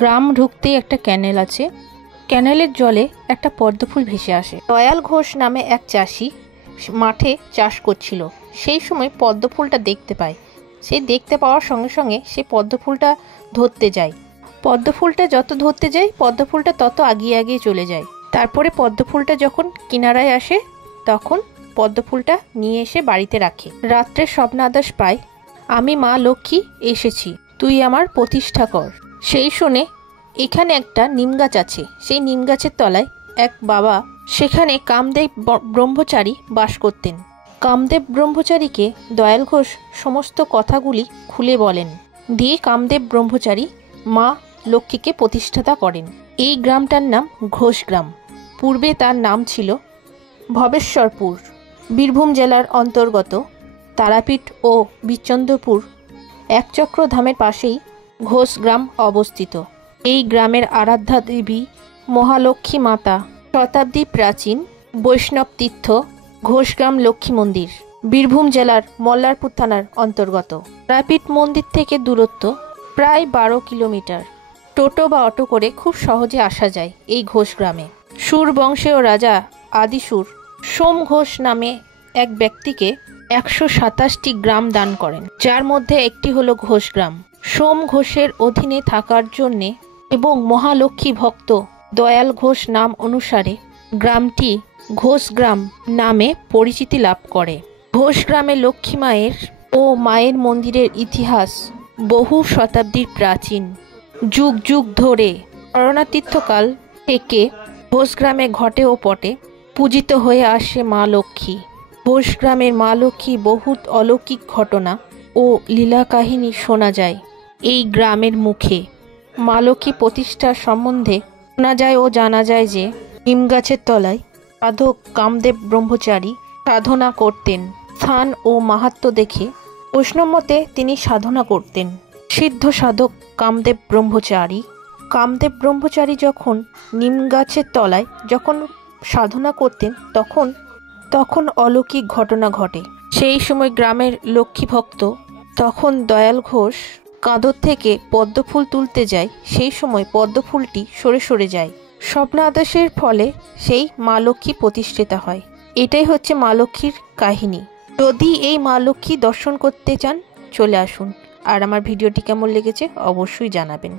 গ্রাম ঢুকতেই একটা ক্যানেল আছে। ক্যানেলের জলে একটা পদ্মফুল ভেসে আসে। দয়াল ঘোষ নামে এক চাষি মাঠে চাষ করছিল। সেই সময় পদ্মফুলটা দেখতে পায়। সেই দেখতে পাওয়ার সঙ্গে সঙ্গে সে পদ্মফুলটা ধরতে যায়। পদ্মফুলটা যত ধরতে যায় পদ্মফুলটা তত আগিয়ে আগিয়ে চলে যায়। তারপরে পদ্মফুলটা যখন কিনারায় আসে তখন পদ্মফুলটা নিয়ে এসে বাড়িতে রাখে। রাত্রে স্বপ্নাদেশ পায়, আমি মা লক্ষ্মী এসেছি, তুই আমার প্রতিষ্ঠা কর। সেই শুনে এখানে একটা নিম গাছ আছে। সেই নিম গাছের তলায় এক বাবা, সেখানে কামদেব ব্রহ্মচারী বাস করতেন। কামদেব ব্রহ্মচারীকে দয়াল ঘোষ সমস্ত কথাগুলি খুলে বলেন। দিয়ে কামদেব ব্রহ্মচারী মা লক্ষ্মীকে প্রতিষ্ঠাতা করেন। এই গ্রামটার নাম ঘোষ গ্রাম। পূর্বে তার নাম ছিল ভবেশ্বরপুর। বীরভূম জেলার অন্তর্গত তারাপীঠ ও বিচন্দ্রপুর একচক্র ধামের পাশেই ঘোষ গ্রাম অবস্থিত। এই গ্রামের আরাধ্যা দেবী মহালক্ষ্মী মাতা। শতাব্দী প্রাচীন বৈষ্ণব তীর্থ ঘোষগ্রাম লক্ষ্মী মন্দির বীরভূম জেলার মল্লারপুর থানার অন্তর্গত। তারাপীঠ মন্দির থেকে দূরত্ব প্রায় 12 কিলোমিটার। টোটো বা অটো করে খুব সহজে আসা যায় এই ঘোষ গ্রামে। সুর বংশীয় রাজা আদিসুর সোম ঘোষ নামে এক ব্যক্তিকে 127টি গ্রাম দান করেন, যার মধ্যে একটি হলো ঘোষ গ্রাম। সোম ঘোষের অধীনে থাকার জন্যে এবং মহালক্ষ্মী ভক্ত দয়াল ঘোষ নাম অনুসারে গ্রামটি ঘোষ গ্রাম নামে পরিচিতি লাভ করে। ঘোষ গ্রামে লক্ষ্মী মায়ের ও মায়ের মন্দিরের ইতিহাস বহু শতাব্দীর প্রাচীন। যুগ যুগ ধরে শরণাতীর্থকাল থেকে ঘোষ গ্রামে ঘটে ও পটে পূজিত হয়ে আসে মা লক্ষ্মী। ঘোষ গ্রামের মা লক্ষ্মী বহুত অলৌকিক ঘটনা ও লীলা কাহিনী শোনা যায় এই গ্রামের মুখে। মা লক্ষ্মী প্রতিষ্ঠার সম্বন্ধে শোনা যায় ও জানা যায় যে নিম গাছের তলায় সাধক কামদেব ব্রহ্মচারী সাধনা করতেন। স্থান ও মাহাত্ম্য দেখে প্রশ্নমতে তিনি সাধনা করতেন। সিদ্ধ সাধক কামদেব ব্রহ্মচারী যখন নিম গাছের তলায় যখন সাধনা করতেন তখন অলৌকিক ঘটনা ঘটে। সেই সময় গ্রামের লক্ষ্মী ভক্ত তখন দয়াল ঘোষ কাঁদর থেকে পদ্মফুল তুলতে যায়। সেই সময় পদ্মফুলটি সরে সরে যায়। স্বপ্নাদেশের ফলে সেই মা লক্ষ্মী প্রতিষ্ঠিতা হয়। এটাই হচ্ছে মা লক্ষ্মীর কাহিনী। যদি এই মা লক্ষ্মী দর্শন করতে চান চলে আসুন। আর আমার ভিডিওটি কেমন লেগেছে অবশ্যই জানাবেন।